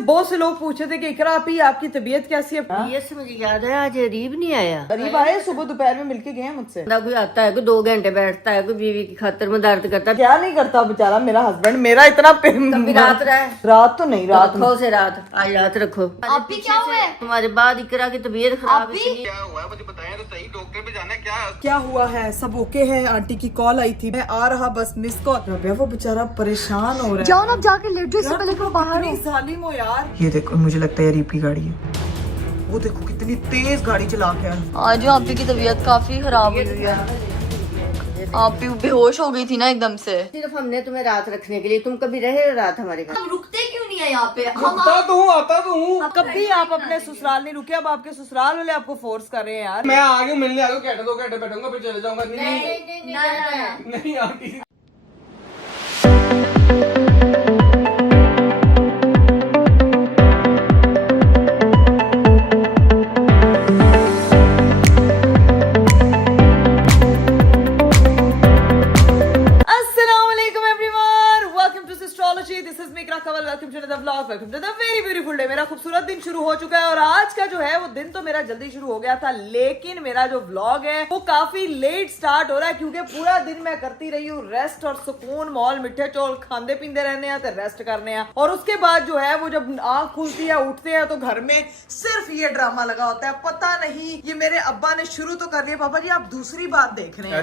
बहुत से लोग पूछे थे कि इकरा आपी आपकी तबीयत कैसी है। ये से मुझे याद है आज अरीब नहीं आया। करीब आए, सुबह दोपहर में मिलके गए हैं मुझसे। बंदा कोई आता है कोई 2 घंटे बैठता है कोई बीवी की खातिर मदारत करता है। क्या नहीं करता बेचारा मेरा हस्बैंड, मेरा इतना कभी रात रहा है। रात तो नहीं, रात रखो से रात आज रात रखो। आप भी क्या हुआ है? तुम्हारे बाद इकरा की तबीयत खराब है। क्या हुआ है मुझे बताएं तो सही, डॉक्टर पे जाना है क्या? क्या हुआ है? सब ओके है। आंटी की कॉल आई थी, मैं आ रहा बस मिस कॉल। रबिया वो बेचारा परेशान हो रहा है। जाओ ना, जाके लेट जाओ, इससे पहले कि वो बाहर हो। सालिम हो यार। ये देखो, मुझे लगता है रीप की गाड़ी है। वो देखो कितनी तेज गाड़ी चला के आया। आज जो आपी की तबीयत काफी खराब हुई है। आप भी बेहोश हो गई थी ना एकदम से। सिर्फ हमने तुम्हें रात रखने के लिए, तुम कभी रहे रात हमारे घर? हम रुकते क्यों नहीं है यहाँ पे? आता तो हूँ, आता तो हूँ। कभी आप अपने ससुराल नहीं रुके, अब आपके ससुराल वाले आपको फोर्स कर रहे हैं यार। मैं आ गया मिलने आ गया, 2 घंटे बैठूंगा फिर चले जाऊंगा। नहीं आती। मेरा खूबसूरत दिन शुरू हो चुका है और आज का जो है वो दिन तो मेरा जल्दी शुरू हो गया था, लेकिन मेरा जो व्लॉग है वो काफी लेट स्टार्ट हो रहा है क्योंकि पूरा दिन मैं करती रही हूँ रेस्ट और सुकून। मॉल मिठे चौल खांदे पींदे रहने हैं तो रेस्ट करने हैं, और उसके बाद जो है वो जब आंख खुलती है उठते हैं तो घर में सिर्फ ये ड्रामा लगा होता है। पता नहीं ये मेरे अब्बा ने शुरू तो कर लिया। पापा जी आप दूसरी बात देख रहे हैं।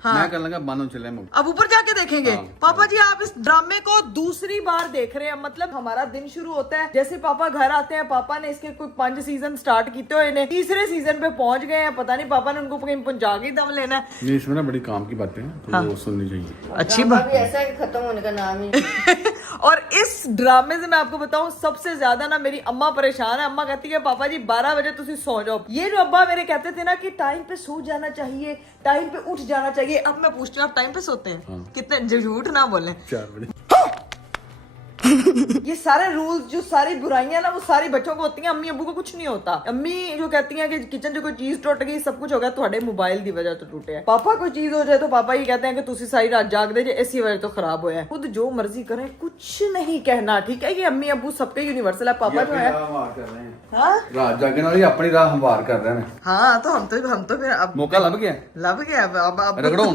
हाँ। मैं कर लगा बानू चले अब ऊपर जाके देखेंगे। हाँ। पापा जी आप इस ड्रामे को दूसरी बार देख रहे हैं। मतलब हमारा दिन शुरू होता है जैसे पापा घर आते हैं। पापा ने इसके कोई 5 सीजन स्टार्ट किए हुए हैं, तीसरे सीजन पे पहुंच गए हैं। पता नहीं पापा ने उनको कहीं पहुंचा के दम लेना है। नहीं, इसमें ना बड़ी काम की बातें हैं तो वो सुननी चाहिए। अच्छी ड्रामा बात भी ऐसा है कि खत्म होने का नाम ही और इस ड्रामे से मैं आपको बताऊं सबसे ज्यादा ना मेरी अम्मा परेशान है। अम्मा कहती है पापा जी 12 बजे तुसी सो जाओ। ये जो अब्बा मेरे कहते थे ना कि टाइम पे सो जाना चाहिए, टाइम पे उठ जाना चाहिए। अब मैं पूछती हूँ आप टाइम पे सोते हैं? हाँ। कितने? झूठ ना बोले। 4 बजे। ये सारे रूल्स जो सारी बुराइयां ना वो सारी बच्चों को होती हैं, अम्मी अब्बू को कुछ नहीं होता। अम्मी जो कहती हैं कि किचन जो कोई चीज टूट गई सब कुछ हो गया ਤੁਹਾਡੇ मोबाइल की वजह तो टूटे है। पापा कोई चीज हो जाए तो पापा ही कहते हैं कि तुसी सारी रात जाग दे इसी वजह तो खराब होया है। खुद जो मर्जी करें कुछ नहीं कहना, ठीक है? ये अम्मी अब्बू सबके यूनिवर्सल है। पापा जो है रात जागने वाली अपनी राह हमवार कर रहे हैं। हाँ तो हम तो फिर अब मौका लब गया अब रगड़ो।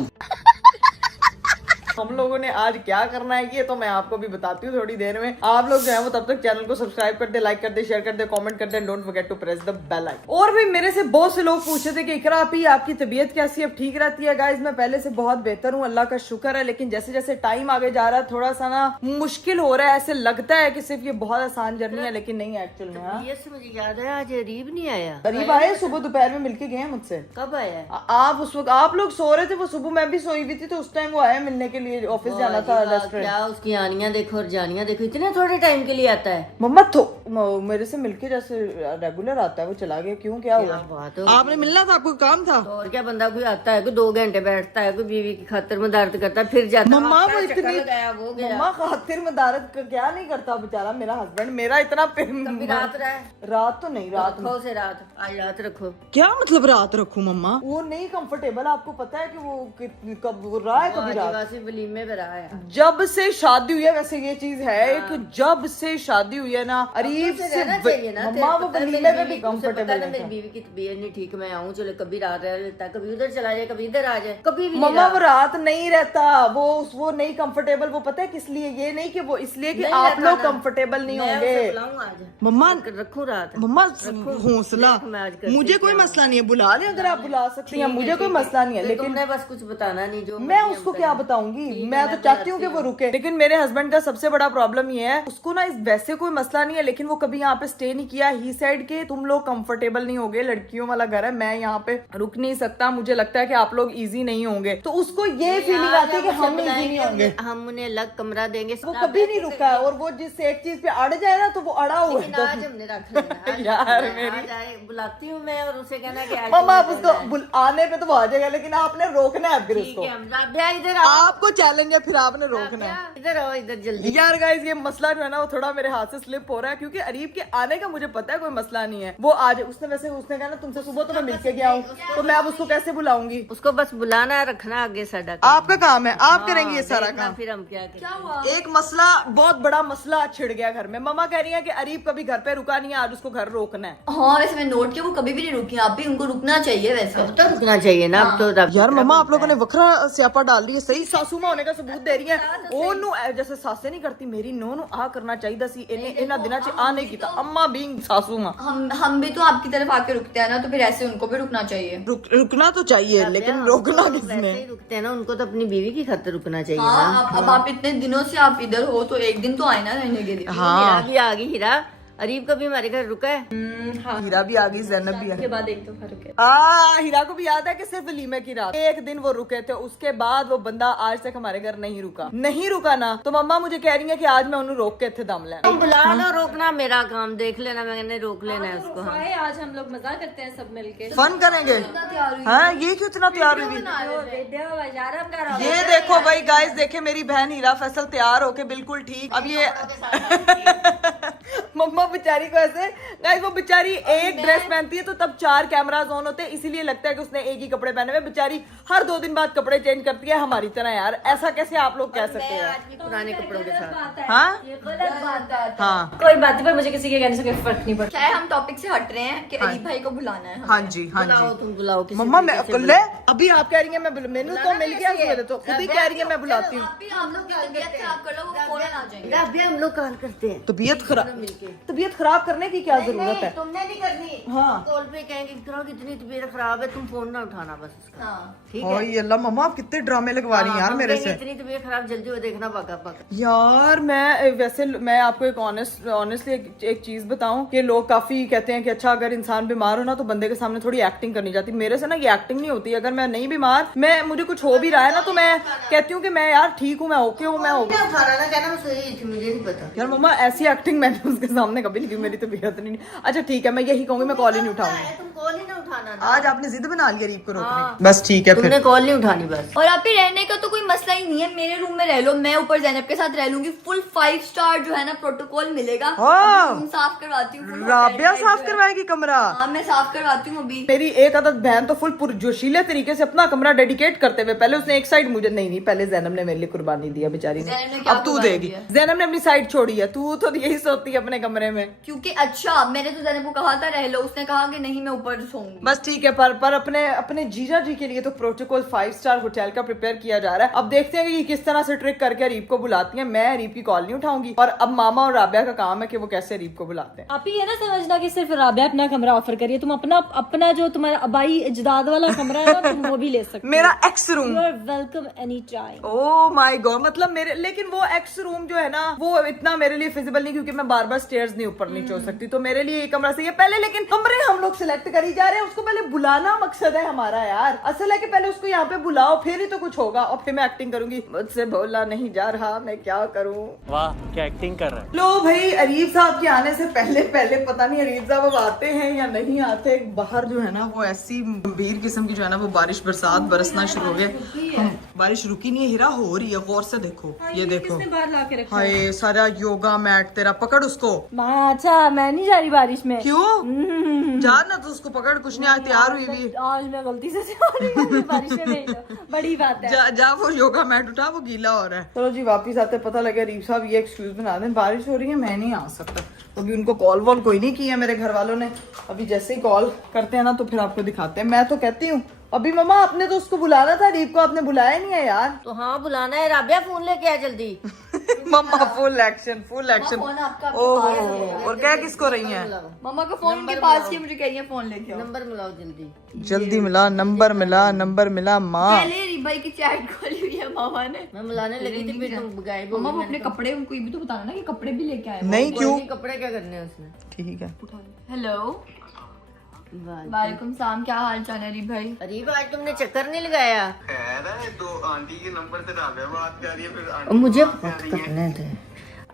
हम लोगों ने आज क्या करना है ये तो मैं आपको भी बताती हूँ थोड़ी देर में। आप लोग जो है वो तब तक चैनल को सब्सक्राइब कर दे, लाइक कर दे, शेयर कर दे, कमेंट कर दे, don't forget to press the bell icon. और भी मेरे से बहुत से लोग पूछे थे कि इकरा आपी आपकी तबीयत कैसी है, अब ठीक रहती है? गाइज मैं पहले से बहुत बेहतर हूँ, अल्लाह का शुक्र है। लेकिन जैसे जैसे टाइम आगे जा रहा है थोड़ा सा ना मुश्किल हो रहा है। ऐसे लगता है कि सिर्फ ये बहुत आसान जर्नी है, लेकिन नहीं एक्चुअल में। हाँ ये से मुझे याद है आज अरीब नहीं आया। करीब आए, सुबह दोपहर में मिलके गए हैं मुझसे। कब आया? आप उस वक्त आप लोग सो रहे थे, वो सुबह मैं भी सोई हुई थी तो उस टाइम वो आया मिलने के लिए। ऑफिस जाना था रेस्टोरेंट। क्या उसकी आनियां देखो और जानियां देखो, इतने थोड़े टाइम के लिए आता है। मम्मा तो मेरे से मिलके जैसे रेगुलर आता है वो चला गया। क्यों, क्या हुआ? बात हो आपने मिलना था, आपको काम था? तो और क्या, बंदा कोई आता है कोई 2 घंटे बैठता है कोई बीवी की खातिर मदारत करता है फिर जाता है। मम्मा वो चक्कर इतनी लगाया वो गया। मम्मा खातिर मदारत क्या नहीं करता बेचारा मेरा हस्बैंड। मेरा इतना कभी रात रहा है। रात तो नहीं, रात रखो से रात आज रात रखो। क्या मतलब रात रखूं मम्मा? वो नहीं कंफर्टेबल। आपको पता है कि वो कब वो रहा है कभी रात? आदिवासी वलीमे में रहा है जब से शादी हुई है। वैसे ये चीज है कि जब से शादी हुई है ना अरीब से मम्मा वो वलीमे में भी कंफर्टेबल है। मेरी बीवी की तबीयत नहीं ठीक, मैं आऊँ चलो कभी रात रह लेता, कभी उधर चला जाए कभी इधर आ जाए, कभी भी मम्मा वो रात नहीं रहता। वो नहीं कंफर्टेबल। वो पता है किस लिए? ये नहीं कि वो इसलिए कि आप लोग कंफर्टेबल नहीं होंगे। मम्मा रखूं रात। मम्मा हौसला, मुझे कोई मसला नहीं है, बुला लें अगर आप बुला सकती हैं, मुझे कोई मसला नहीं है। लेकिन तुमने बस कुछ बताना नहीं, जो मैं उसको क्या बताऊंगी? मैं तो चाहती हूँ कि वो रुके। लेकिन मेरे हस्बैंड का सबसे बड़ा प्रॉब्लम ये है, उसको ना इस वैसे कोई मसला नहीं है लेकिन वो कभी यहाँ पे स्टे नहीं किया। ही साइड के तुम लोग कंफर्टेबल नहीं होगे, लड़कियों वाला घर है, मैं यहाँ पे रुक नहीं सकता, मुझे लगता है कि आप लोग इजी नहीं होंगे। तो उसको ये फीलिंग आती है कि हम इजी नहीं होंगे, हम उन्हें अलग कमरा देंगे। वो कभी नहीं रुका है। और वो जिस एक चीज पे अड़ जाए ना तो वो अड़ा हुआ है। आज हमने रख लेना यार मेरी बुलाती हूँ मैं और उसे कहना कि मम्मा आप उसको आने पे तो वो आ जाएगा, लेकिन आपने रोकना है फिर उसको। इधर आपको चैलेंज है, फिर आपने रोकना है। इधर आओ, इधर जल्दी। यार गाइस ये मसला जो है ना वो थोड़ा मेरे हाथ से स्लिप हो रहा है, क्योंकि अरीब के आने का मुझे पता है कोई मसला नहीं है। वो आज उसने कहा ना तुमसे सुबह तो मैं मिलके गया हूँ, तो मैं अब उसको कैसे बुलाऊंगी? उसको बस बुलाना रखना आगे साडा आपका काम है, आप करेंगे ये सारा काम। फिर हम क्या करें? एक मसला, बहुत बड़ा मसला छिड़ गया घर में। मम्मा कह रही है कि अरीब कभी घर पे रुका नहीं है, आज उसको घर रोकना है। हाँ वैसे मैं नोट किया, वो कभी भी नहीं रुकी। आप भी उनको रुकना चाहिए वैसे। अब तो रुकना चाहिए ना, अब तो रब यार मम्मा आप लोगों ने वखरा स्यापा डाल रही है, सही सासू मां होने का सबूत दे रही है। ओनू जैसे सासे नहीं करती, मेरी नोनू आ करना चाहिए सी, इन्हें दिना च आ नहीं कीता। अम्मा बीइंग सासू मां, हम भी तो आपकी तरफ आके रुकते हैं ना, तो फिर ऐसे उनको भी रुकना चाहिए। रुकना तो चाहिए, लेकिन रोकना किसने? वैसे ही रुकते हैं ना, उनको तो अपनी बीवी की खातिर रुकना चाहिए ना। हाँ अब आप इतने दिनों से आप इधर हो, तो एक दिन तो आए ना रहने के लिए। हीरा भी आ गई। हीरा अरीब कभी हमारे घर रुका है? हीरा भी आ गई, जैनब भी आ गई। बाद एक तो फर्क है। हीरा को भी याद है कि सिर्फ वलीमे की रात एक दिन वो रुके थे, उसके बाद वो बंदा आज तक हमारे घर नहीं रुका ना। तो मम्मा मुझे कह रही है कि आज मैं उन्हें रोक के थे दम लेना। तुम बुला लो, रोकना मेरा काम, देख लेना, मैंने रोक लेना है उसको। हाँ। आज हम लोग मजा करते हैं सब मिलके। फन करेंगे। हाँ ये क्यों इतना तैयार हुई? ये देखो भाई गाइस, देखे मेरी बहन हीरा फैसल तैयार होके बिल्कुल ठीक। अब ये मम्मा बेचारी को ऐसे गाइस, वो बेचारी एक ड्रेस पहनती है तो तब 4 कैमरास ऑन होते हैं, इसीलिए लगता है कि उसने एक ही कपड़े पहने हुए। बेचारी हर 2 दिन बाद कपड़े चेंज करती है हमारी तरह। यार ऐसा कैसे आप लोग कह सकते हैं? पुराने कपड़ों के साथ। हाँ हाँ कोई बात नहीं, पर मुझे किसी के कहने से कोई फर्क नहीं पड़ता। क्या है, हम टॉपिक से हट रहे हैं कि अरीब भाई को बुलाना है। हाँ जी हाँ बुलाओ, जी तुम बुलाओ किसी मम्मा तरीके से मैं बुलाओ। ले अभी आप कह रही हैं मैं मेनू तो मिल गया सुबह, तो खुद ही कह रही है मैं बुलाती हूँ। आप भी हम लोग की तबीयत खराब कर लो, वो फौरन आ जाएंगे। अभी हम लोग कॉल करते हैं तबीयत खराब करने की क्या जरूरत है? तुमने नहीं करनी। हाँ कॉल पे कहेंगे कितनी तबीयत खराब है, तुम फोन ना उठाना बस उसका। हाँ ठीक है। ओए अल्लाह मम्मा आप कितने ड्रामे लगवा रही हैं यार हम मेरे कहेंगे से। इतनी तबीयत खराब, जल्दी वो देखना पका। यार मैं आपको एक ऑनेस्टली एक चीज बताऊं कि लोग काफी कहते हैं कि अच्छा अगर इंसान बीमार हो ना तो बंदे के सामने थोड़ी एक्टिंग करनी जाती। मेरे से ना ये एक्टिंग नहीं होती। अगर मैं नहीं बीमार, मुझे कुछ हो भी रहा है ना, तो मैं कहती हूँ कि मैं यार ठीक हूँ, मैं ओके हूँ, मैं ओके। खाना ना कहना, मैं सही थी, मुझे नहीं पता। यार मम्मा ऐसी एक्टिंग मैंने उसके सामने कभी नहीं की, मेरी तबीयत नहीं। अच्छा ठीक है, मैं यही कहूंगी, मैं कॉल ही नहीं उठाऊंगी। तुम कॉल ही ना उठाना। आज आपने जिद बना लिया रीप को रोकने की। बस ठीक है तुमने फिर। कॉल नहीं उठानी बस। और आप ही रहने का तो कोई मसला ही नहीं है, मेरे रूम में रह लो, मैं ऊपर जैनब के साथ रह लूंगी। फुल 5 स्टार जो है ना प्रोटोकॉल मिलेगा। हाँ। अभी रूम साफ करवाती हूँ। राबिया साफ करवाएगी कमरा? हाँ मैं साफ करवाती हूँ अभी। मेरी एक आदत बहन तो फुल पुरजोशीले तरीके से अपना कमरा डेडिकेट करते हुए, पहले उसने एक साइड मुझे नहीं पहले जैनब ने मेरे लिए कुर्बानी दिया बेचारी ने। जैनब ने क्या अब तू कुर्बानी देगी। दिया? जैनब ने अपनी साइड छोड़ी है, तू तो यही सोती है अपने कमरे में। क्योंकि अच्छा मैंने तो जैनब को कहा था रह लो, उसने कहा कि नहीं मैं ऊपर सोऊंगी। बस ठीक है, पर अपने जीजा जी के लिए तो प्रोटोकॉल 5 स्टार होटल का प्रिपेयर किया जा रहा है। अब देखते हैं कि किस तरह से ट्रिक करके अरीब को बुलाती हैं। मैं अरीब की कॉल नहीं उठाऊंगी, और अब मामा और राबिया का काम है कि वो कैसे अरीब को बुलाते हैं। आप ही है ना समझना कि सिर्फ राबिया अपना कमरा ऑफर करिए, तुम अपना जो तुम्हारा अबाई इजदाद वाला कमरा है ना, तुम वो भी ले सकते हो। मेरा ex room, you are welcome any time. Oh my god, मतलब मेरे, लेकिन वो एक्स रूम जो है ना वो इतना मेरे लिए फिजिबल नहीं, क्योंकि मैं बार बार स्टेयर्स नहीं ऊपर नीचे हो सकती। तो मेरे लिए ये कमरा सही है पहले, लेकिन कमरे हम लोग सिलेक्ट करी जा रहे हैं, उसको पहले बुलाना मकसद है हमारा। यार असल है कि पहले उसको यहाँ पे बुलाओ, फिर ही तो कुछ होगा, और फिर मैं एक्टिंग करूंगी। मुझसे बोला नहीं जा रहा, मैं क्या करूं? वाह क्या एक्टिंग कर रहा है। लो भाई, अरीब साहब के आने से पहले पता नहीं अरीब साहब अब आते हैं या नहीं आते। बाहर जो है ना वो ऐसी गंभीर किस्म की जो है ना वो बारिश बरसात बरसना शुरू हो गए। बारिश रुकी नहीं है हीरा, हो रही है, गौर से देखो। ये देखो बाहर ला के रखा हाय, सारा योगा मैट तेरा, पकड़ उसको। अच्छा मैं नहीं जा रही बारिश में। क्यों जा ना, तो उसको पकड़, कुछ नहीं, आज तैयार हुई भी। आज मैं गलती से जा रही हूँ, बारिश में नहीं लो, बड़ी बात है। जा वो योगा मैट उठा, वो गीला हो रहा है। चलो जी वापिस आते, पता लगे अरीब साहब ये एक्सक्यूज बना दें बारिश हो रही है, मैं नहीं आ सकता। अभी उनको कॉल वॉल कोई नहीं किया मेरे घर वालों ने। अभी जैसे ही कॉल करते हैं ना तो फिर आपको दिखाते हैं। मैं तो कहती हूँ अभी मम्मा आपने तो उसको बुलाना था, अरीब को आपने बुलाया नहीं है यार। तो हाँ बुलाना है। राबिया फोन लेके आ जल्दी। मम्मा फुल एक्शन फोन आपका आपके ओह, पास है। और क्या किसको रही है? मम्मा का फोन उनके पास ही, मुझे कह रही है फोन लेके आओ। नंबर मिलाओ जल्दी। जल्दी मिला नंबर, मिला माँ। पहले अरीब भाई की चैट खोली हुई है मामा ने। मैं मिलाने लगी थी, फिर तुम गायब हो मम्मा गई। वो अपने कपड़े, उनको ये भी तो बताना ना कि कपड़े भी लेके आए। नहीं क्यों? कपड़े क्या करने हैं उसने? ठीक है। हेलो वालेकुम सलाम, क्या हाल चाल है अरीब भाई? अरीब आज तुमने चक्कर नहीं लगाया? खैर है, तो आंटी के नंबर से राबिया बात कर रही है, फिर आंटी मुझे बात कर बात रही है। करने थे।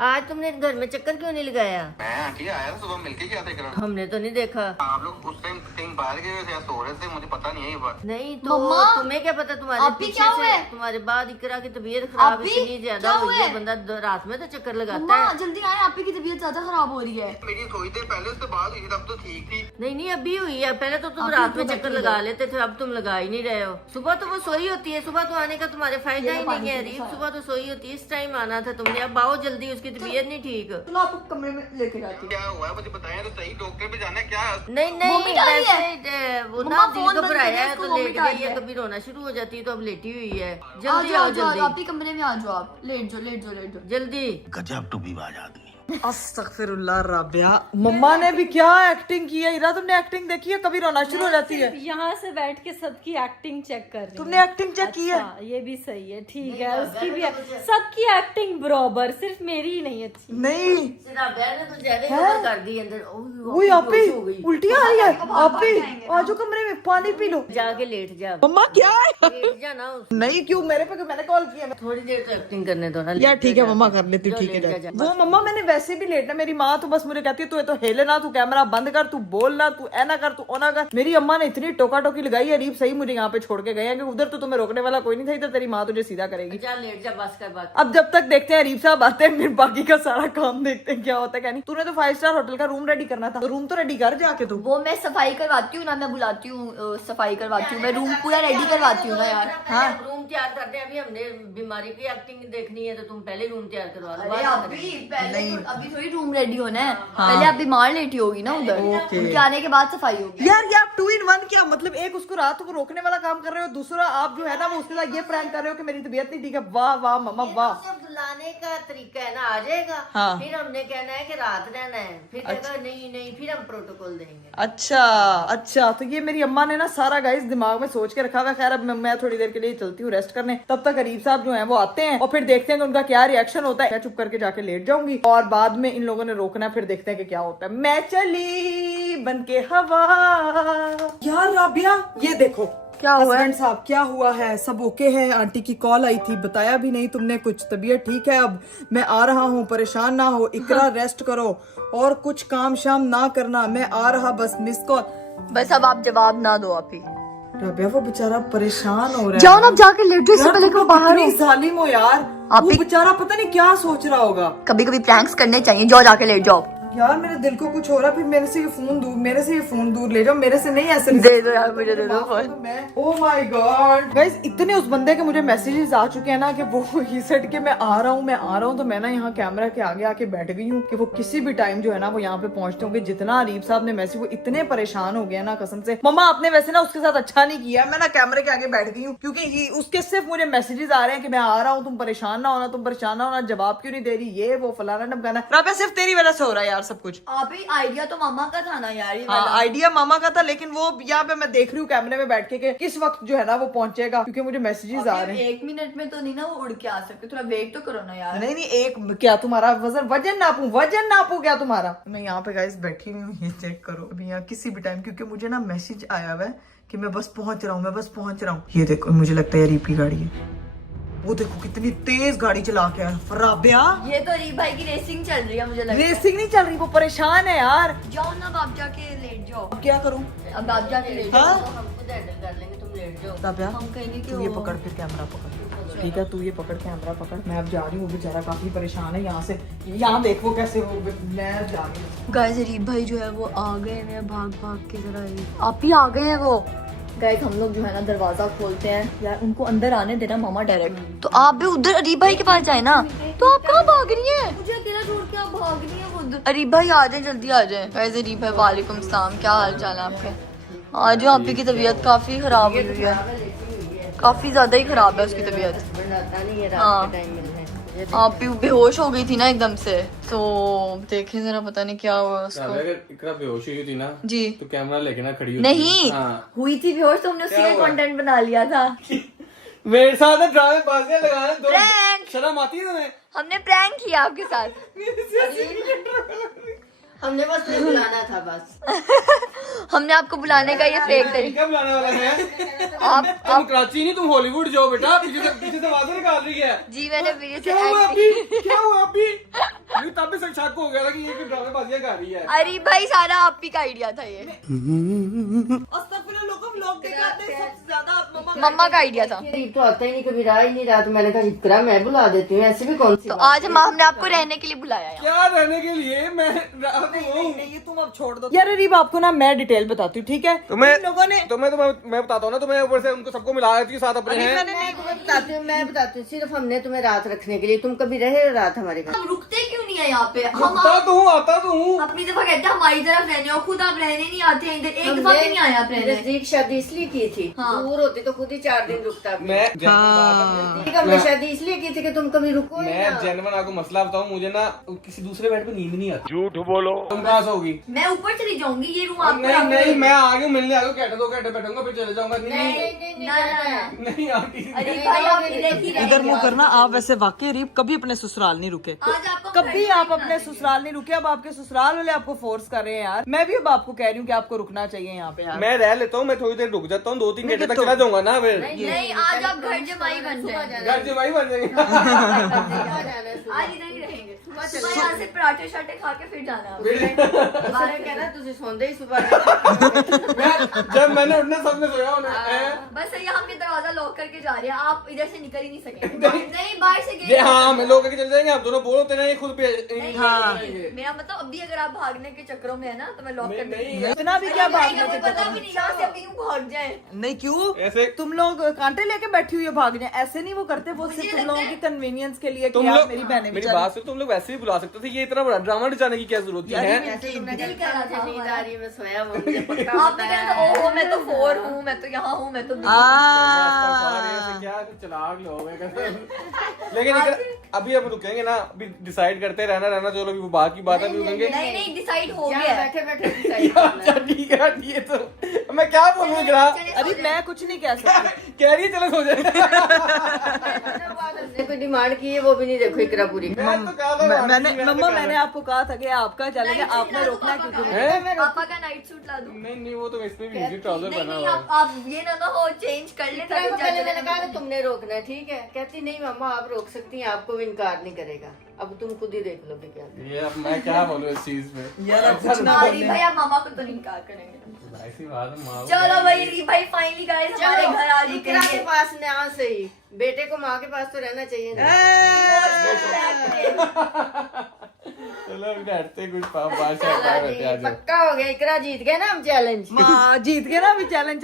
आज तुमने घर में चक्कर क्यों नहीं लगाया? मैं आंटी आया था सुबह मिलके क्या था इकरा? हमने तो नहीं देखा। आप लोग उस टाइम कहीं बाहर गए थे या सो रहे थे, मुझे पता नहीं है ये बात। नहीं तो तुम्हें क्या पता, तुम्हारे आप भी पीछे क्या से हुआ है? तुम्हारे बाद इकरा की तबीयत खराब आप भी इतनी ज्यादा क्या हुई हुआ है, है? बंदा रात में तो चक्कर लगाता मम्मा है। जल्दी आए, आपकी की तबीयत ज्यादा खराब हो रही है। मेरी थोड़ी देर पहले उससे बात हुई थी, तब तो ठीक थी। नहीं अभी हुई है, पहले तो तुम अभी रात तो में चक्कर बैठी लगा है। लेते थे, अब तुम लगा ही नहीं रहे हो। सुबह तो वो सोई होती है, सुबह तो आने का तुम्हारे फायदा ही नहीं है। रीत सुबह तो सोई होती है, इस टाइम आना था तुमने। अब आओ जल्दी, उसकी तबीयत नहीं ठीक। चलो आपको कमरे में लेके जाती क्या हुआ है मुझे बताया तो सही, डॉक्टर पे जाना है क्या? नहीं वोमिट आ रही है। वैसे वो ना मम्मा, दिल फोन बंद घबराया करिए, है उसको तो लेट वोमिट आ रही गई है, है। कभी रोना शुरू हो जाती है तो अब लेटी हुई है। आ जल्दी जाओ, आओ आ जाओ, जल्दी आप ही कमरे में आ जाओ, आप लेट जाओ। जल्दी। गजब टूबीबाज आदमी। अस्तगफिरुल्लाह राबिया, मम्मा ने भी क्या एक्टिंग की है। इरा तुमने एक्टिंग देखी है? कभी रोना शुरू हो जाती है। यहाँ से बैठ के सबकी एक्टिंग चेक कर रही तुमने एक्टिंग चेक की है? अच्छा, ये भी सही है, ठीक है, उसकी भी सबकी एक्टिंग बराबर, सिर्फ मेरी ही नहीं अच्छी। नहीं सिराबिया ने तो ज्यादा ही ओवर कर दी अंदर। वो आप ही उल्टी आ रही है। आप ही आ जाओ कमरे में, पानी पी लो। जाके लेट जा, मम्मा क्या है? लेट जा ना। नहीं क्यों, मेरे पे मैंने कॉल किया। थोड़ी देर तो एक्टिंग करने दो ना। यार ठीक है मम्मा, कर लेती हूँ, ठीक है। वो मम्मा मैंने वैसे भी लेटना, मेरी माँ तो बस मुझे कहती है तू तो हिले ना, तू कैमरा बंद कर, तू बोलना, तू ऐना कर, तू ओना कर। मेरी अम्मा ने इतनी टोका टोकी लगाई है, अरीब सही मुझे यहाँ पे छोड़ के गए हैं कि उधर तो तुम्हें रोकने वाला कोई नहीं था, इधर तेरी माँ तुझे सीधा करेगी। जा लेट जा, बस कर बात। अब जब तक देखते हैं अरीब साहब आते हैं, फिर बाकी का सारा काम देखते हैं क्या होता है क्या नहीं। तूने तो 5 स्टार होटल का रूम रेडी करना था, तो रूम तो रेडी कर जाके तू। वो मैं सफाई करवाती हूँ ना, मैं बुलाती हूँ, सफाई करवाती हूँ, मैं रूम पूरा रेडी करवाती हूँ ना यार। हाँ रूम तैयार करते हैं, अभी हमने बीमारी की एक्टिंग देखनी है तो तुम पहले रूम तैयार करवा लो। अरे अभी थोड़ी रूम रेडी होना है, पहले आप बीमार लेटी होगी ना उधर, उनके आने के बाद सफाई होगी। यार ये आप 2 in 1 क्या मतलब, एक उसको रात को रोकने वाला काम कर रहे हो, दूसरा आप जो है ना वो उसके साथ ये प्रैंक कर रहे हो कि मेरी तबीयत नहीं ठीक है। वाह वाह मम्मा वाह। सब बुलाने का तरीका है ना, आ जाएगा। हाँ। फिर हमने कहना है कि रात रहना है, फिर कहगा नहीं फिर हम प्रोटोकॉल देंगे। अच्छा तो ये मेरी अम्मा ने ना सारा गाइस दिमाग में सोच के रखा हुआ है। खैर अब मैं थोड़ी देर के लिए चलती हूँ रेस्ट करने, तब तक अरीब साहब जो है वो आते हैं और फिर देखते हैं कि उनका क्या रिएक्शन होता है। मैं चुप करके जाके लेट जाऊंगी और बाद में इन लोगों ने रोकना, फिर देखते हैं कि क्या होता है। मैं चली बनके हवा। यार राबिया ये देखो क्या हुआ है? हस्बैंड साहब क्या हुआ है? सब ओके है? आंटी की कॉल आई थी, बताया भी नहीं तुमने कुछ। तबीयत ठीक है? अब मैं आ रहा हूँ, परेशान ना हो। इकरा रेस्ट करो और कुछ काम शाम ना करना, मैं आ रहा, बस मिस कॉल। बस अब आप जवाब ना दो आप ही। राबिया वो बेचारा परेशान हो रहा है। जाओ ना, आप जाके लेट जाओ, इससे पहले कि वो बाहर हो। कितनी जालिम हो यार, आप वो ही- बेचारा पता नहीं क्या सोच रहा होगा। कभी कभी प्रैंक्स करने चाहिए, जाओ जाके लेट जाओ। यार मेरे दिल को कुछ हो रहा है, फिर मेरे से ये फोन दूर ले जाओ, मेरे से नहीं ऐसे। दे दो यार, मुझे दे दो phone. Oh my God guys, इतने उस बंदे के मुझे मैसेजेस आ चुके हैं ना कि वो ही सेड के मैं आ रहा हूँ। तो मैं ना यहाँ कैमरा के आगे आके बैठ गई हूँ कि वो किसी भी टाइम जो है ना वो यहाँ पे पहुंचते होंगे। जितना अरीब साहब ने मैसेज, वो इतने परेशान हो गया ना कसम से। मम्मा आपने वैसे ना उसके साथ अच्छा नहीं किया, मैं ना कैमरे के आगे बैठ गई हूँ क्योंकि उसके सिर्फ मुझे मैसेजेस आ रहे हैं कि मैं आ रहा हूँ, तुम परेशान ना होना, जवाब क्यों नहीं दे रही, ये वो फलाना ढमकाना। राबिया सिर्फ तेरी वजह से हो रहा है यार सब कुछ। आप ही आइडिया तो मामा का था ना यार, ये हाँ वाला। आइडिया मामा का था, लेकिन वो यहाँ पे मैं देख रही हूँ कैमरे में बैठ के किस वक्त जो है ना वो पहुंचेगा, क्योंकि मुझे मैसेजेस आ रहे हैं। 1 मिनट में तो नहीं ना वो उड़ के आ सकते, थोड़ा वेट तो करो ना यार। नहीं एक क्या तुम्हारा वजन नापू क्या तुम्हारा। मैं यहाँ पे गाइस बैठी हुई हूँ, ये चेक करो अभी यहाँ किसी भी टाइम, क्योंकि मुझे ना मैसेज आया हुआ है कि मैं बस पहुंच रहा हूँ। ये देखो मुझे लगता है रीप की गाड़ी है। वो देखो कितनी तेज गाड़ी चला के आया राबिया। ये तो रीब भाई की रेसिंग चल रही है, मुझे लगता है। रेसिंग नहीं चल रही, वो परेशान है यार। जाओ ना, अब आप जाके लेट जाओ। अब क्या करूँ? अब आप जाके लेट हाँ? जाओ। हम खुद हैंडल कर लेंगे, तुम लेट जाओ। राबिया हम कहेंगे कि तू ये वो- पकड़ फिर कैमरा पकड़, ठीक है? तू ये पकड़ कैमरा पकड़, मैं अब जा रही हूँ। बेचारा काफी परेशान है यहाँ से, यहाँ देख वो कैसे हो, मैं जा रही हूँ। गाइस अरीब भाई जो है वो आ गए हैं, भाग के जरा आप ही आ गए हैं वो। गाइस हम लोग जो है ना दरवाजा खोलते हैं यार, उनको अंदर आने देना मामा डायरेक्ट। तो आप भी उधर अरीब भाई के पास जाए ना। तो आप कहाँ भाग रही हैं? मुझे अकेला छोड़ के आप भाग रही हैं खुद। अरीब भाई आ जाए, जल्दी आ जाए। गाइस अरीब भाई वालेकुम सलाम, क्या हाल चाल है आपके? आज आप ही की तबीयत काफी खराब हुई है, काफी ज्यादा ही खराब है उसकी तबीयत। बनाता नहीं है रात हाँ। के टाइम मिलने। आप भी बेहोश हो गई थी ना एकदम से, तो देखें जरा, पता नहीं क्या हुआ उसको। अगर इकरा बेहोश हुई थी ना जी तो कैमरा लेके ना खड़ी होती। नहीं हाँ। हुई थी बेहोश तो हमने उसी का कंटेंट बना लिया था। मेरे साथ ड्रामे बाजियां लगाने दो, Prank! शर्म आती है तुम्हें? हमने प्रैंक किया आपके साथ। हमने बस तुम्हें बुलाना था बस। हमने आपको बुलाने का ये फेक तरीका। क्या बुलाने वाले हैं? आप तुम कराची नहीं, तुम हॉलीवुड जाओ बेटा। पीछे से आवाजें निकाल रही है। जी मैंने मेरे से क्या हुआ अभी? क्या हुआ अभी? मुझे तब भी शक हो गया था कि ये ड्रामेबाजियां कर रही है। अरे भाई सारा आप ही का आइडिया था ये, अस्तगफुरुल्लाह, लोगों व्लॉग दिखाते हैं सबसे ज्यादा आप मम्मा का आइडिया था। रीब तो आता ही नहीं, कभी रहा ही नहीं रहा, तो मैंने कहा इकरा मैं बुला देती हूँ, ऐसे भी कौन सी तो आज हमने आपको रहने के लिए बुलाया यहाँ। क्या रहने के लिए? मैं नहीं, ये तुम अब छोड़ दो यार। रीब आपको ना मैं डिटेल बताती हूँ, ठीक है? तुम्हें इन लोगों ने मैं बताता हूँ ना, तुम्हें ऊपर से उनको सबको मिला देती है साथ अपने हैं। मैं बताती हूँ, सिर्फ हमने तुम्हें रात रखने के लिए, तुम कभी रहे रात हमारे घर? हम रुकते क्यों नहीं है यहाँ पे? हम आता तो हूँ। अपनी दफा कहते हैं हमारी तरफ रहने हो, खुद आप रहने नहीं आते हैं इधर, एक दफा भी नहीं आया आप रहने। नजदीक शादी इसलिए की थी, हाँ। दूर होती तो खुद ही 4 दिन रुकता। मैं हमने शादी इसलिए की थी कि तुम कभी रुको ही मैं ना। जेन्युइन आपको मसला बताऊं, मुझे ना किसी दूसरे बेड पे नींद नहीं आती। झूठ बोलो। तुम कहाँ सोगी? मैं ऊपर चली जाऊंगी, ये रूम आपको नहीं, मैं आ गया मिलने आ गया, 2 घंटे बैठूंगा फिर चले जाऊंगा। नहीं आती। अरे भाई आप इधर ही इधर रहेंगे। मुंह करना। आप वैसे वाकई रीब कभी अपने ससुराल नहीं रुके, आज आपको कभी आप अपने ससुराल नहीं रुके। अब आपके ससुराल वाले आपको फोर्स कर रहे हैं यार। मैं भी अब आपको कह रही हूँ कि आपको रुकना चाहिए यहाँ पे यार। मैं रह लेता हूँ, मैं थोड़ी देर रुक जाता हूँ, 2-3 घंटे तक चला जाऊंगा ना फिर। नहीं, आज आप घर जमाई बन जाएंगे, घर जमाई बन जाएंगे। आज इधर ही रहेंगे। सुबह यहाँ से पराठे शाठे खा के फिर जाना है। बाहर कहना तुझे सोंदे ही सुबह जब मैंने उठना सबने सोया उन्हें। बस ये हम ये दरवाजा लॉक करके जा रहे हैं, आप इधर से निकल ही नहीं सकेंगे। नहीं, बाहर से ये हाँ, हम लोग करके चले जाएंगे, आप दोनों बोलो तेरा ये खुद पे। नहीं, मेरा मतलब अभी अगर आप भागने के चक्करों में है ना तो मैं लॉक कर दूंगी। इतना भी क्या भागने के पता भी नहीं यहाँ से अभी यूँ भाग जाए। नहीं, क्यों? ऐसे तुम लोग कांटे लेके बैठी हुई है भागने, ऐसे नहीं वो करते, वो सिर्फ तुम लोगों की कन्वीनियंस के लिए कि तुम यार लोग मेरी बहनें मेरी बात सुनो, तुम लोग वैसे भी बुला सकते थे, ये इतना बड़ा ड्रामा डिजाने की क्या जरूरत है? दिल कर रहा था नींद हमारा। आ रही है, मैं सोया वो मुझे पक्का आपने कहा था ओहो मैं तो 4 हूँ, मैं तो यहाँ हूँ, मैं तो क्या चलाक लोग हैं। लेकिन अभी अब रुकेंगे ना, अभी डिसाइड करते रहना चलो, अभी वो बात की बात है, अभी रुकेंगे। नहीं डिसाइड हो क्या गया। बैठे बैठे अच्छा ठीक है, ये तो मैं क्या बोलूँ ग्रा। अभी मैं कुछ नहीं कह सकती। कह रही है चलो सो जाए। कोई डिमांड की है वो भी नहीं देखो इकरा पूरी। मैंने आपको कहा था कि आपका चलेगा, आपने रोकना क्योंकि पापा का नाइट सूट ला दूँ। नहीं वो तो इसमें भी ट्राउजर नहीं बना नहीं, हुआ है। आप ये ना हो चेंज कर ले। पहले मैंने कहा ना तुमने रोकना है, ठीक है? कहती नहीं मम्मा आप रोक सकती हैं, आपको भी इनकार नहीं करेगा। अब तुम खुद ही देख लोगे क्या। ये अब मैं क्या बोलूँ इस चीज में यार अब कुछ ना री भाई आप मामा को तो नहीं इनकार करेंगे। ऐसी बात है, माँ चलो भाई री भाई फाइनली गाइस हमारे घर आ इकरा के गए। पास ना सही, बेटे को माँ के पास तो रहना चाहिए ना। चलो बैठते कुछ बैठते आज। पक्का हो गया, इकरा जीत गए ना हम चैलेंज। माँ जीत गए ना अभी चैलेंज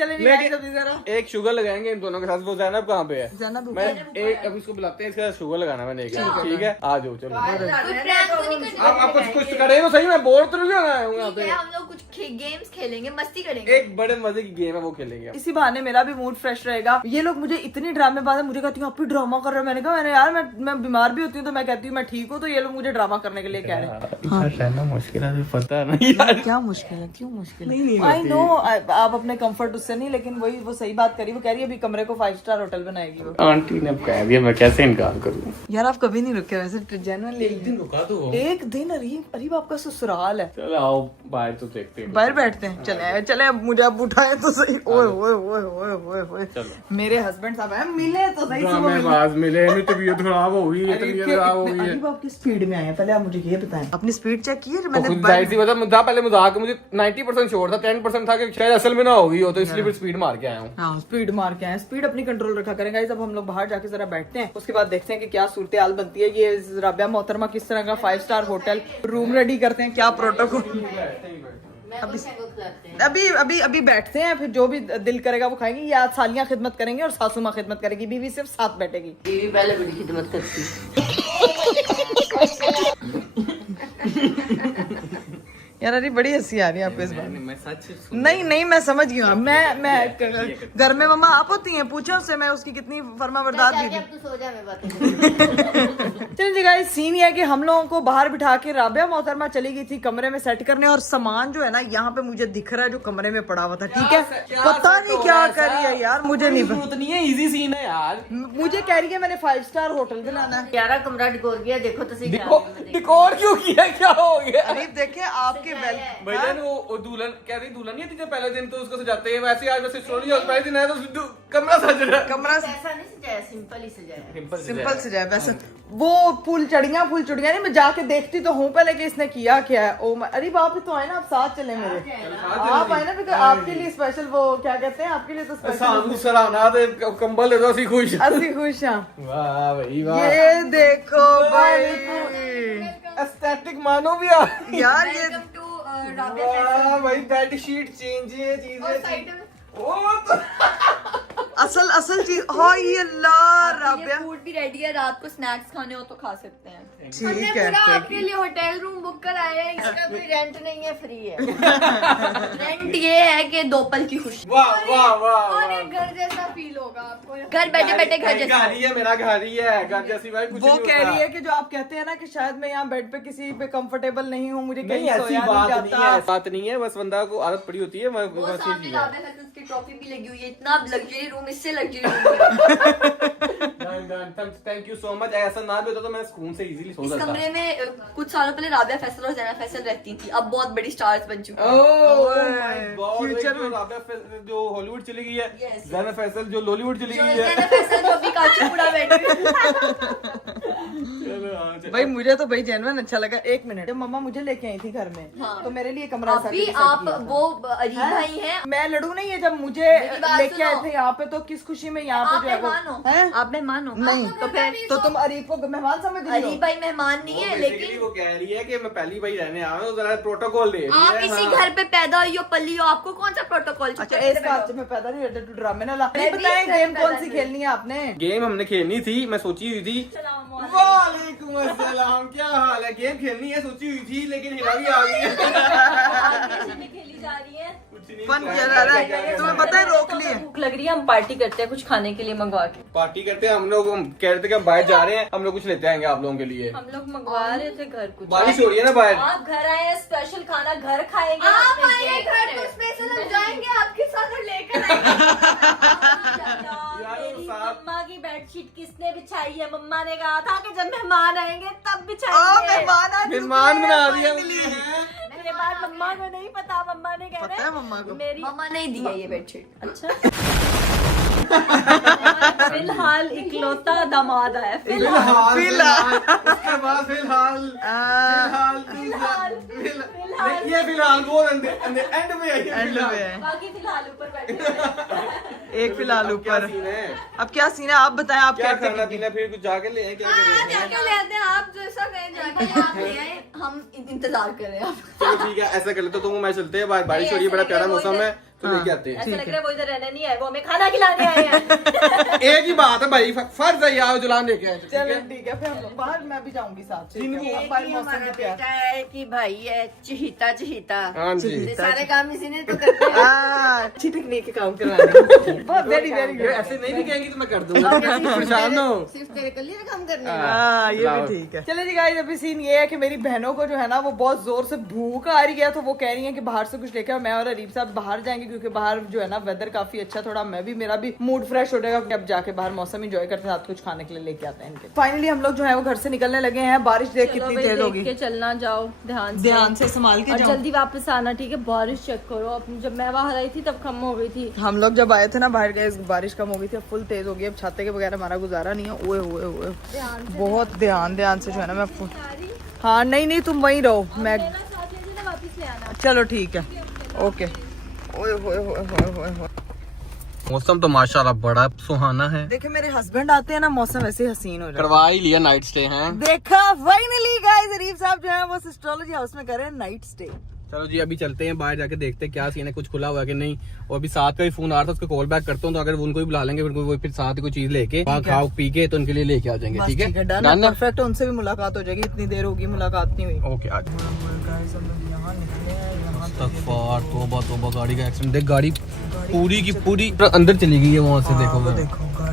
एक शुगर लगाएंगे इन दोनों के साथ। वो जैनब कहाँ पे है? जैनब मैं एक अभी इसको बुलाते हैं, इसके साथ शुगर लगाना मैंने एक, ठीक है? आ जाओ चलो। आप कुछ करें तो सही, मैं बोर तो नहीं आया हूँ यहाँ पे। हम लोग कुछ गेम्स खेलेंगे, मस्ती करेंगे। एक बड़े मजे की गेम है, वो खेलेंगे। इसी बहाने मेरा भी मूड फ्रेश रहेगा। ये लोग मुझे इतनी ड्रामेबाज है, मुझे कहती हूँ आप भी ड्रामा कर रहे हो। मैंने कहा मैंने यार मैं बीमार भी होती हूँ तो मैं कहती हूँ मैं ठीक हूँ, तो ये लोग मुझे ड्रामा करने के लिए कह रहे हैं। रहना मुश्किल है, पता नहीं यार। क्या मुश्किल है, क्यों मुश्किल है? आई नो आप अपने कंफर्ट उससे नहीं, लेकिन वही वो सही बात करी। वो कह रही है अभी कमरे को 5 स्टार होटल बनाएगी वो। आंटी ने कह दिया, मैं कैसे इनकार करूँ? यार आप कभी नहीं रुके वैसे जेन्युइनली। एक दिन रुका दो, एक दिन। अरीब आपका ससुराल है। चलो आओ बाहर तो देखते हैं। बाहर बैठते हैं। चले अब मुझे अब उठाए तो सही। ओए ओए ओए ओए ओए ओए चलो। मेरे हस्बैंड साहब हैं, मिले तो सही। ड्रामेबाज मिले, मेरी तबीयत खराब हो गई है, तबीयत खराब हो गई है। अरीब आप किस स्पीड में आए हैं? पहले आप मुझे ये बताएं, अपनी स्पीड चेक की है? मैंने खुद जाहिर सी बात है, मुद्दा पहले मजाक, मुझे 90% श्योर था, 10% था कि शायद असल में ना होगी हो, तो इसलिए फिर स्पीड मार के आया हूँ। हाँ स्पीड मार के आए। स्पीड अपनी कंट्रोल रखा करेंगे। अब हम लोग बाहर जाके जरा बैठते हैं, उसके बाद देखते हैं कि क्या सूरत हाल बनती है। ये राबिया मोहतरमा किस तरह का 5 स्टार होटल रूम रेडी करते हैं, क्या प्रोटोकॉल। अभी बैठते हैं, फिर जो भी दिल करेगा वो खाएंगे। या सालियां खिदमत करेंगे और सासू माँ खिदमत करेगी, बीवी सिर्फ साथ बैठेगी। बीवी पहले बड़ी खिदमत करती। यार अरे बड़ी हंसी आ रही है आपको इस बार। मैं सच नहीं मैं समझ गई हूँ। मैं घर में मम्मा आप होती हैं, पूछो उससे मैं उसकी कितनी फर्मा बरदार दी थी। अब तू सो जा, मैं बातें चलिए जी गाइस, सीन ये है कि हम लोगों को बाहर बिठा के राबिया मोहतरमा चली गई थी कमरे में सेट करने, और सामान जो है ना यहाँ पे मुझे दिख रहा है जो कमरे में पड़ा हुआ था, ठीक है? पता नहीं क्या कर रही है यार, मुझे नहीं पता। नहीं है, इजी सीन है यार। मुझे कह रही है मैंने 5 स्टार होटल बनाना है। प्यारा कमरा डिकोर किया, देखो तो सही। डिकोर क्यों किया, क्या हो गया? अरे देखे आपके ओके वेल भैया वो दुल्हन कह रही दुल्हन नहीं थी जब पहले दिन तो उसको सजाते हैं वैसे आज वैसे स्टोरी और पहले दिन आया तो कमरा सज रहा है कमरा ऐसा नहीं सजाया, सिंपल ही सजाया। सिंपल से जाए वैसे वो फूल चढ़िया नहीं मैं जाके देखती तो हूँ पहले कि इसने किया क्या है। ओ अरे आप तो आए ना, आप साथ चले मेरे, आप आए ना बिकॉज़ आपके लिए स्पेशल वो क्या कहते हैं आपके लिए तो स्पेशल सानू सराहना दे कंबल दे दो ਅਸੀਂ खुश असली खुश हैं। वाह भाई वाह ये देखो भाई एस्थेटिक मानो भी आ यार ये वाह भाई बेड शीट चेंज है चीजें असल चीज हाय अल्लाह राबिया फूड भी रेडी है, रात को स्नैक्स खाने हो तो खा सकते हैं। ठीक है आपके लिए होटल रूम बुक कराया है, इसका कोई रेंट नहीं है, फ्री है। रेंट ये है कि 2 पल की खुशी, वाह वाह वाह और एक घर जैसा फील होगा आपको। घर बैठे बैठे घर जैसा। घर ही है मेरा घर ही है घर जैसी भाई कुछ वो नहीं कह होता। रही है कि जो आप कहते हैं ना कि शायद मैं यहाँ बेड पे किसी पे कंफर्टेबल नहीं हूँ, मुझे नहीं कहीं ऐसी सोया बात नहीं नहीं जाता। है बात नहीं है बस बंदा को आदत पड़ी होती है वो बस ये सामने चीज राबिया फैसल की ट्रॉफी भी लगी हुई है, इतना लग्जरी रूम, इससे luxury room thank you so much ऐसा ना भी होता तो मैं सुकून से इजीली सो इस सकता कमरे में कुछ सालों पहले राबिया फैसल और ज़ैना फैसल रहती थी, अब बहुत बड़ी स्टार्स बन चुकी हैं। फ्यूचर में राबिया फैसल जो हॉलीवुड चली गई है Yes. ज़ैना फैसल जो लॉलीवुड चली गई है ज़ैना फैसल जो अभी काचीपुरा बैठी हुई है। चलो, हाँ, चलो। भाई मुझे तो भाई जेन्युइन अच्छा लगा। 1 मिनट, जब मम्मा मुझे लेके आई थी घर में हाँ। तो मेरे लिए कमरा अभी आप वो अजीब भाई हैं, मैं लड़ू नहीं है जब मुझे मेरी बात लेके आए सुनो। थे यहाँ पे तो किस खुशी में यहाँ आप पे जो है वो मेहमान हो, हैं? आप मेहमान हो नहीं तो फिर तो तुम अरीफ को मेहमान समझ रही हो? अरीब भाई मेहमान नहीं है, लेकिन वो कह रही है कि मैं पहली बार रहने आया हूँ जरा प्रोटोकॉल दे रही आप है, इसी हाँ। घर पे पैदा हुई हो, पली हो, आपको कौन सा प्रोटोकॉल? अच्छा इस बात में पैदा नहीं होता, तू ड्रामे ना ला। नहीं बताए गेम कौन सी खेलनी है आपने? गेम हमने खेलनी थी मैं सोची हुई थी वालेकुम अस्सलाम क्या हाल है गेम खेलनी है सोची हुई थी लेकिन हिला भी आ गई है खेली जा रही है। कुछ नहीं फन किया जा रहा है, तुम्हें पता है रोक लिए। भूख लग रही है, हम पार्टी करते हैं कुछ खाने के लिए मंगवा के। पार्टी करते हैं हम लोग हम कह रहे थे कि हम बाहर जा रहे हैं हम लोग कुछ लेते आएंगे आप लोगों के लिए हम लोग मंगवा रहे थे घर कुछ। बारिश हो रही है ना बाहर आप घर आए हैं, स्पेशल खाना घर खाएंगे। आप अपने आइए लिए। घर तो स्पेशल हम जाएंगे आपके साथ और लेकर आएंगे। यार, मेरी साथ- मम्मा की बेडशीट किसने बिछाई है? मम्मा ने कहा था कि जब मेहमान आएंगे तब ओ बिछाएंगे। मेहमान आ चुके मेहमान बना हैं, दिया finally। मेरे बाद मम्मा को नहीं पता, मम्मा ने पता है मम्मा को? मेरी मम्मा नहीं दी है ये बेडशीट। अच्छा फिलहाल इकलौता दामाद आया फिलहाल फिलहाल। उसके बाद फिलहाल ये फिलहाल वो एंड में है एंड में है। बाकी फिलहाल ऊपर बैठे एक फिलहाल अब क्या ऊपर। सीन है अब क्या सीन है आप बताएं, आप क्या क्या करना पीना फिर कुछ जाके ले क्या करें जाके लेते हैं आप जैसा कहें जाके आप ले आए, हम इंतजार कर रहे हैं आप। चलो ठीक है ऐसा कर लेते तो मैं चलते हैं बारिश हो रही है बड़ा प्यारा मौसम है तो लेके आते हैं ऐसा लग रहा है वो इधर रहने नहीं आए, वो हमें खाना खिलाने आए हैं। एक ही बात है भाई फर्ज है यार जुलान लेके आए चलो ठीक है फिर हम लोग बाहर, मैं भी जाऊंगी साथ से। अब बाहर मौसम भी प्यारा। बेटा है कि भाई है चहीता चहीता, हाँ जी ये सारे काम इसी ने तो करते हैं। अच्छी टेक्निक के काम करवाने। बहुत वेरी वेरी गुड। ऐसे नहीं भी कहेंगी तो मैं कर दूंगा परेशान हो सिर्फ तेरे कल ही काम करने हैं। हाँ ये भी ठीक है। चले जी गाइस, अभी सीन ये है कि मेरी बहनों को जो है ना वो बहुत जोर से भूख आ रही है तो वो कह रही है कि बाहर से कुछ लेके आओ। मैं और अरीब साहब बाहर जाएंगे क्योंकि बाहर जो है ना वेदर काफी अच्छा, थोड़ा मैं भी मेरा भी मूड फ्रेश हो जाएगा। अब जाके बाहर मौसम एंजॉय करते हैं, साथ कुछ खाने के लिए लेके आते हैं इनके। फाइनली हम लोग जो है वो घर से निकलने लगे हैं। बारिश देख चलो कितनी भाई, तेज देख होगी। के चलना, जाओ ध्यान ध्यान से संभाल के और जाओ। जल्दी वापस आना, ठीक है? बारिश चेक करो, अब जब मैं बाहर आई थी तब कम हो गई थी। हम लोग जब आए थे ना बाहर गए, बारिश कम हो गई थी, अब फुल तेज हो गई। अब छाते के बगैर हमारा गुजारा नहीं है। ओए ओए ओए बहुत ध्यान से जो है ना मैं हाँ नहीं तुम वहीं रहो, मैं वापस ले आना। चलो ठीक है ओके। ओए ओए ओए ओए ओए। मौसम तो माशाल्लाह बड़ा सुहाना है देखिए मेरे हस्बैंड आते हैं ना, मौसम ऐसे ही हसीन हो जाता करवा ही लिया नाइट स्टे हैं है। देखा फाइनली गाइस, अरीब साहब जो है वो एस्ट्रोलॉजी हाउस में कर रहे हैं नाइट स्टे। चलो जी अभी चलते हैं बाहर जाके देखते हैं क्या सीन है कुछ खुला हुआ है कि नहीं। और अभी साथ का ही फोन आ रहा था उसको कॉल बैक करता हूँ तो अगर वो उनको भी बुला लेंगे फिर साथ ही कोई चीज लेके खाओ पी के तो उनके लिए लेके आ जाएंगे। ठीक है डन परफेक्ट। उनसे भी मुलाकात हो जाएगी, इतनी देर होगी मुलाकात नहीं हुई। ओके आज तौबा तौबा गाड़ी का एक्सीडेंट देख गाड़ी पूरी की पूरी अंदर चली गई है वहाँ से। देखो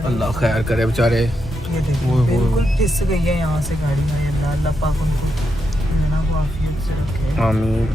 अल्लाह खैर करे बेचारे। ये देखो बिल्कुल पिस गई है यहाँ से गाड़ी। अल्लाह पाक उनको आफियत से रखे। आमीन।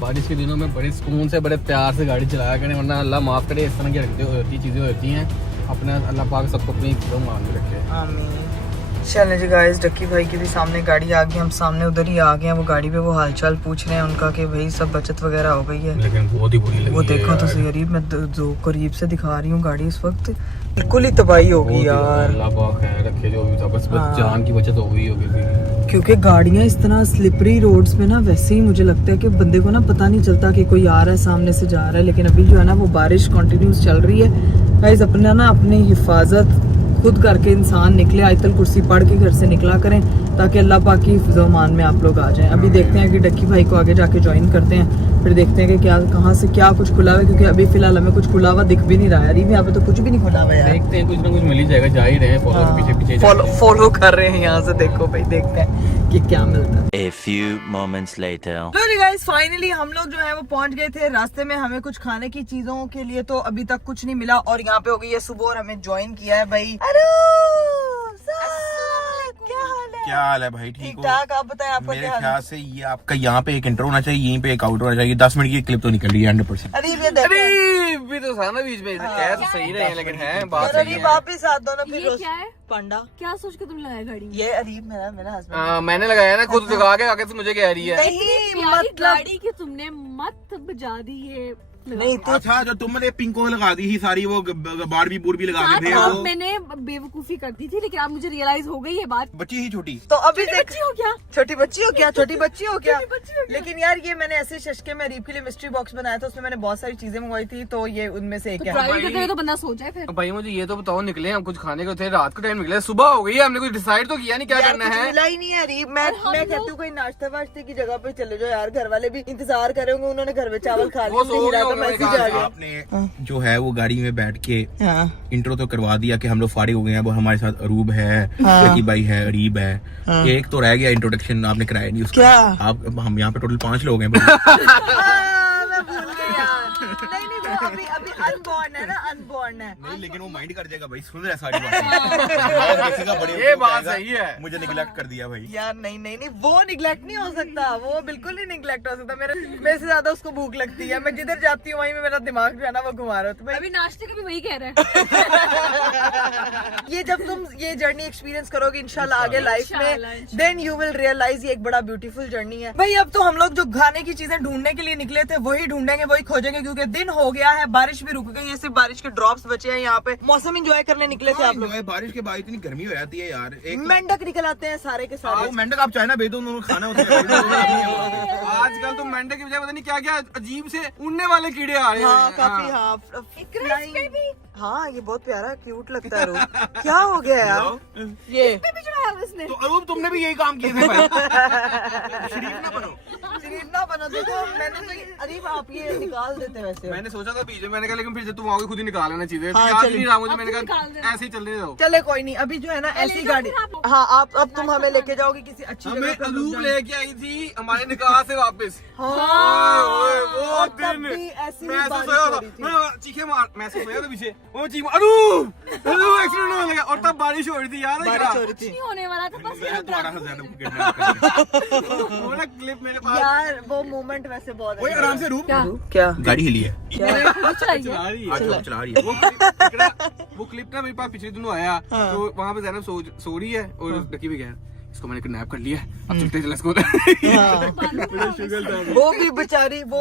बारिश के दिनों में बड़े सुकून से बड़े प्यार से गाड़ी चलाया करें वरना अल्लाह माफ करे इस तरह की होती चीजें होती हैं। अपने अल्लाह पाक सबको अपनी मान के रखे। आमीन। चलें जी गाइस, डक्की भाई की भी सामने गाड़ी आ गई, हम सामने उधर ही आ गए हैं। वो गाड़ी पे वो हालचाल पूछ रहे हैं उनका कि भाई सब बचत वगैरह हो गई है। लेकिन बहुत ही बुरी लगी वो देखो तो सही गरीब, मैं जो करीब से दिखा रही हूँ गाड़ी इस वक्त बिल्कुल ही तबाही होगी यार। अल्लाह पाक खैर रखे, जो भी था बस जान की बचत हो गई होगी। क्योंकि गाड़ियां इस तरह स्लिपरी रोड्स पे ना, वैसे ही मुझे लगता है कि बंदे को ना पता नहीं चलता कि कोई आ रहा है सामने से जा रहा है। लेकिन अभी जो है ना वो बारिश कंटिन्यूस चल रही है। गाइस अपना ना अपनी हिफाजत खुद करके इंसान निकले, आयतल कुर्सी पढ़ के घर से निकला करें ताकि अल्लाह पाक की हिफ्ज़-ओ-अमान में आप लोग आ जाएं। अभी देखते हैं कि डक्की भाई को आगे जाके ज्वाइन करते हैं, फिर देखते हैं कि क्या कहाँ से क्या कुछ खुला हुआ है, क्योंकि अभी फिलहाल हमें कुछ खुला हुआ दिख भी नहीं रहा है। अभी यहाँ पे तो कुछ भी नहीं खुला हुआ है यार। देखते हैं कुछ ना कुछ मिल ही जाएगा, जा ही रहे हैं, फॉलो पीछे पीछे फॉलो कर रहे हैं यहाँ से। देखो भाई देखते हैं कि क्या मिलता है। A few moments later. लो जी गाइस, फाइनली हम लोग जो है वो पहुंच गए थे। रास्ते में हमें कुछ खाने की चीजों के लिए तो अभी तक कुछ नहीं मिला, और यहाँ पे हो गई है सुबह और हमें ज्वाइन किया है भाई। क्या हाल है? क्या हाल है भाई? ठीक हो? ठाक, आप बताएं आपका मेरे क्या हाल है? ख्याल से ये आपका यहाँ पे एक इंट्रो होना चाहिए, यहीं पे एक आउट होना चाहिए। 10 मिनट की क्लिप तो निकल रही है 100%। अरे ये देखो, अरे भी तो था ना बीच में, कह तो सही रहे हैं लेकिन है बात और सही अभी है। वापिस साथ दोनों फिर ये क्या है? पांडा क्या सोच के तुम लगाए गाड़ी में? ये अरीब मेरा हस्बैंड मैंने लगाया ना खुद, लगा के आगे से मुझे कह रही है। नहीं प्यारी मतलब गाड़ी की तुमने मत बजा दी ये। नहीं तो अच्छा, जो तुमने पिंको लगा दी थी सारी, वो बारबी भी लगा साथ थे आप वो मैंने बेवकूफी कर दी थी, लेकिन अब मुझे रियलाइज हो गई ये बात। बच्ची ही छोटी। तो अभी देख, बच्ची हो क्या? छोटी बच्ची हो क्या? छोटी बच्ची हो क्या? लेकिन यार ये मैंने ऐसे शशके में अरीब के लिए मिस्ट्री बॉक्स बनाया था, उसमें मैंने बहुत सारी चीजें मंगवाई थी, तो ये उनमें से एक है। ट्राई करते हुए तो बंदा सो जाए फिर। भाई मुझे ये तो बताओ, निकले हम कुछ खाने को थे, रात के टाइम निकले, सुबह हो गई है, हमने कुछ डिसाइड तो किया नहीं क्या यार करना कुछ है। मिला ही नहीं है अरीब। मैं कहती हूँ कोई नाश्ता वाश्ते की जगह पे चले जाओ यार, घर वाले भी इंतजार कर रहे होंगे, उन्होंने घर में चावल खा वो सो लिया गए था, मैसेज आ गया। आपने जो है वो गाड़ी में बैठ के हाँ। इंट्रो तो करवा दिया कि हम लोग फारिग हो गए हैं। वो हमारे साथ अरूब है, जकी भाई है, अरीब है। एक तो रह गया इंट्रोडक्शन, आपने कराया नहीं उसका। क्या? आप हम यहाँ पे टोटल 5 लोग हैं। मैं भूल गई यार। नहीं वो अभी अनबॉर्न है ना, अनबॉर्न है। नहीं लेकिन वो माइंड कर जाएगा भाई, सुन रहा है सारी बातें। ये बात सही है। मुझे निगलेक्ट कर दिया भाई। यार नहीं वो निगलेक्ट नहीं हो सकता, वो बिल्कुल नहीं निगलेक्ट हो सकता। मेरे से ज्यादा उसको भूख लगती है, मैं जिधर जाती हूँ वहीं में मेरा दिमाग जो है ना वो घुमा रहा है। अभी नाश्ते का भी वही कह रहा है। ये जब तुम ये जर्नी एक्सपीरियंस करोगे इंशाल्लाह आगे लाइफ में, देन यू विल रियलाइज ये एक बड़ा ब्यूटीफुल जर्नी है भाई। अब तो हम लोग जो खाने की चीजें ढूंढने के लिए निकले थे वही ढूंढेंगे, वही खोजेंगे, क्योंकि दिन हो गया है, बारिश भी रुक गई है, सिर्फ बारिश के ड्रॉप्स बचे हैं यहाँ पे। मौसम एंजॉय करने निकले थे आप लोग। बारिश के बाद इतनी गर्मी हो जाती है यार। एक मेंढक निकल आते हैं सारे के सारे। वो मेंढक आप चाइना भेज दो, उन्होंने खाना होता है। आजकल तो मेंढक की बजाय पता नहीं क्या क्या अजीब से उड़ने वाले कीड़े आ रहे हैं। हाँ काफी, हाँ हाँ ये बहुत प्यारा क्यूट लगता है। रूप क्या हो गया यार ये? तो अरूब तुमने भी यही काम किए थे भाई। शरीफ ना बनो। देखो मैंने तो अरीब आप ये निकाल देते वैसे। मैंने सोचा था बीच में, मैंने कहा लेकिन फिर जब तुम आओगे खुद ही निकाल लेना चीजें। हाँ, याद चलिए। नहीं रहा मुझे, मैंने कहा ऐसे ही चलने दो। चले कोई नहीं, अभी जो है ना ऐसी गाड़ी। हाँ आप अब तुम हमें लेके जाओगे किसी अच्छी हमें जगह पे। अरूब लेके आई थी हमारे निकाह से वापस। हाँ ओए, वो और तब दिन भी ऐसी ही मैं ऐसे बारिश सोया हो था, रही थी। मैं चीखे मार, मैं ऐसे सोया था पीछे, वो चीख अरूब एक्सीडेंट होने लगा, और तब बारिश हो रही थी याद है? बारिश हो रही थी नहीं होने वाला था, बस मैं तुम्हारा ज्यादा kidnap कर दिया। वो ना क्लिप मेरे पास यार, वो मोमेंट वैसे बहुत ओए आराम से रूप। क्या गाड़ी हिली है, चला रही है। आज वो चला रही है। वो क्लिप ना मेरे पास पिछले दिनों आया, तो वहाँ पे ज़ैनब सो रही है और डकी भी गया, इसको मैंने किडनैप कर लिया, अब चलते चले इसको। वो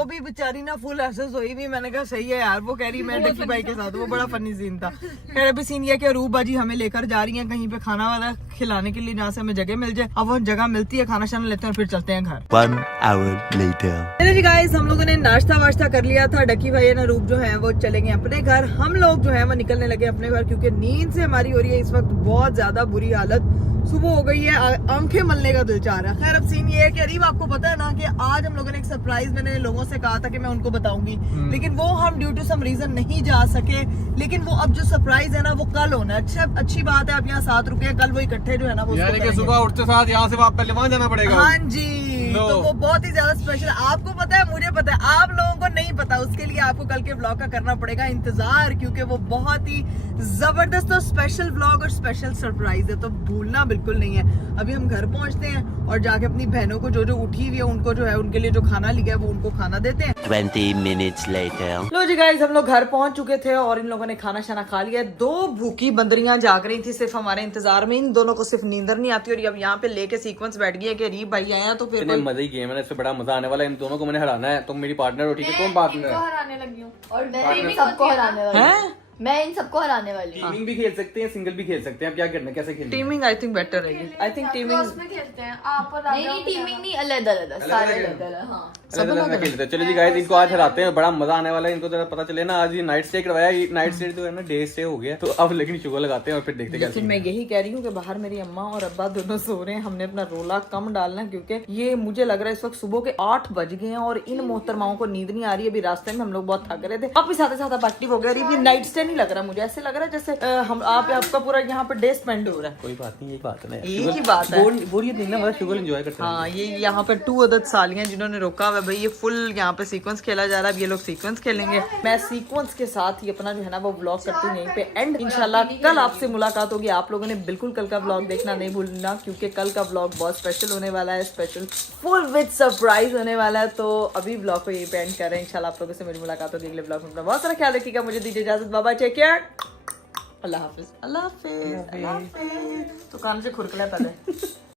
भी बेचारी ना फुल ऐसे सोई भी। मैंने कहा सही है यार, वो कह रही मैं डकी भाई के साथ। वो बड़ा फनी सीन था। खैर अभी सीन ये कि अरूब बाजी हमें लेकर जा रही है कहीं पे खाना वाला खिलाने के लिए, जहाँ से हमें जगह मिल जाए। अब वो जगह मिलती है, खाना शाना लेते हैं और फिर चलते हैं घर। 1 hour later. चलिए जी गाइस, हम लोगों ने नाश्ता वाश्ता कर लिया था। डकी भाई और अरूब जो है वो चलेंगे अपने घर, हम लोग जो है वो निकलने लगे अपने घर, क्योंकि नींद से हमारी हो रही है इस वक्त बहुत ज्यादा बुरी हालत। सुबह हो गई है, आंखें मलने का दिल चाह रहा है। खैर अब सीन ये है कि अरीब आपको पता है ना कि आज हम लोगों ने एक सरप्राइज, मैंने लोगों से कहा था कि मैं उनको बताऊंगी, लेकिन वो हम ड्यू टू सम रीजन नहीं जा सके। लेकिन वो अब जो सरप्राइज है ना वो कल होना है। अच्छा अच्छी बात है, आप यहाँ 7 रुपए कल वो इकट्ठे जो है ना वो उसको यानी कि करेंगे। सुबह उठते साथ यहाँ से पहले वहाँ जाना पड़ेगा। हाँ जी, तो वो बहुत ही ज्यादा स्पेशल है। आपको पता है, मुझे पता है, आप लोगों को नहीं पता, उसके लिए आपको कल के व्लॉग का करना पड़ेगा इंतजार, क्योंकि वो बहुत ही जबरदस्त और स्पेशल व्लॉग और स्पेशल सरप्राइज है, तो भूलना बिल्कुल नहीं है। अभी हम घर पहुंचते हैं और जाके अपनी बहनों को जो जो उठी हुई है उनको जो है उनके लिए जो खाना लिखा है वो उनको खाना देते हैं। 20 minutes later. लो जी गाइस, हम लोग घर पहुंच चुके थे और इन लोगों ने खाना शाना खा लिया। 2 भूखी बंदरियां जाग रही थी सिर्फ हमारे इंतजार में। इन दोनों को सिर्फ नींदर नहीं आती और अब यहाँ पे लेके सीक्वेंस बैठ गया कि रीब भाई आया तो फिर कोई... मजा ही गेम है ना, इससे बड़ा मजा आने वाला है। इन दोनों को मैंने हराना है। तुम मेरी पार्टनर हो, ठीक है? कौन पार्टनर है? हराने लगी हूँ और मैं इन सबको हराने वाली हूँ। मैं इन सबको हराने वाली हूँ। टीमिंग भी खेल सकते हैं, सिंगल भी खेल सकते हैं। आप क्या करना है, कैसे खेलना है? टीमिंग आई थिंक बेटर रहेगी। आई थिंक टीमिंग खेलते हैं आप और नहीं टीमिंग नहीं, अलग-अलग सारे अलग-अलग। हाँ सब अलग खेलते हैं। चलो जी गाइस, इनको आज हराते हैं, बड़ा मजा आने वाला है। इनको जरा पता चले ना, आज ये नाइट स्टे करवाया, नाइट स्टे तो है ना डे स्टे हो गया, तो अब लेकिन शुगर लगाते हैं और फिर देखते हैं कैसे। मैं यही कह रही हूँ कि बाहर मेरी अम्मा और अब्बा दोनों सो रहे हैं। हमने अपना रोला कम डालना, क्योंकि ये मुझे लग रहा है इस वक्त सुबह के 8 बज गए हैं और इन मोहतरमाओं को नींद नहीं आ रही है। अभी रास्ते में हम लोग बहुत थक रहे थे, आप भी साथ साथ एक्टिव हो गए। ये नाइट स्टे नहीं लग रहा मुझे, ऐसे लग रहा है जैसे हम आपका पूरा यहाँ पे डे स्पेंड हो रहा है। कोई बात नहीं, ये बात है ना, एक ही बात है। बोरियत नहीं ना, मतलब शुगर एंजॉय करते हैं। हाँ, ये यहाँ पे 2 अदद सालियां जिन्होंने रोका हुआ है भाई। ये फुल यहाँ पे सीक्वेंस खेला जा रहा है। अब ये लोग सीक्वेंस खेलेंगे, मैं सीक्वेंस के साथ ही अपना जो है ना वो व्लॉग करती हूँ यहीं पे एंड। इंशाल्लाह कल आपसे मुलाकात होगी। आप लोगों ने बिल्कुल कल का व्लॉग देखना नहीं भूलना, क्योंकि कल का व्लॉग बहुत स्पेशल होने वाला है, स्पेशल फुल विद सरप्राइज होने वाला है। तो अभी व्लॉग को यही पे एंड कर रहे हैं। इंशाल्लाह आप लोगों से मेरी मुलाकात होगी अगले व्लॉग में। अपना बहुत सारा ख्याल रखिएगा। मुझे दीजिए इजाजत, बाय, टेक केयर, अल्लाह हाफिज। अल्लाह हाफिज, अल्लाह हाफिज। तो कान से खुरकला पहले।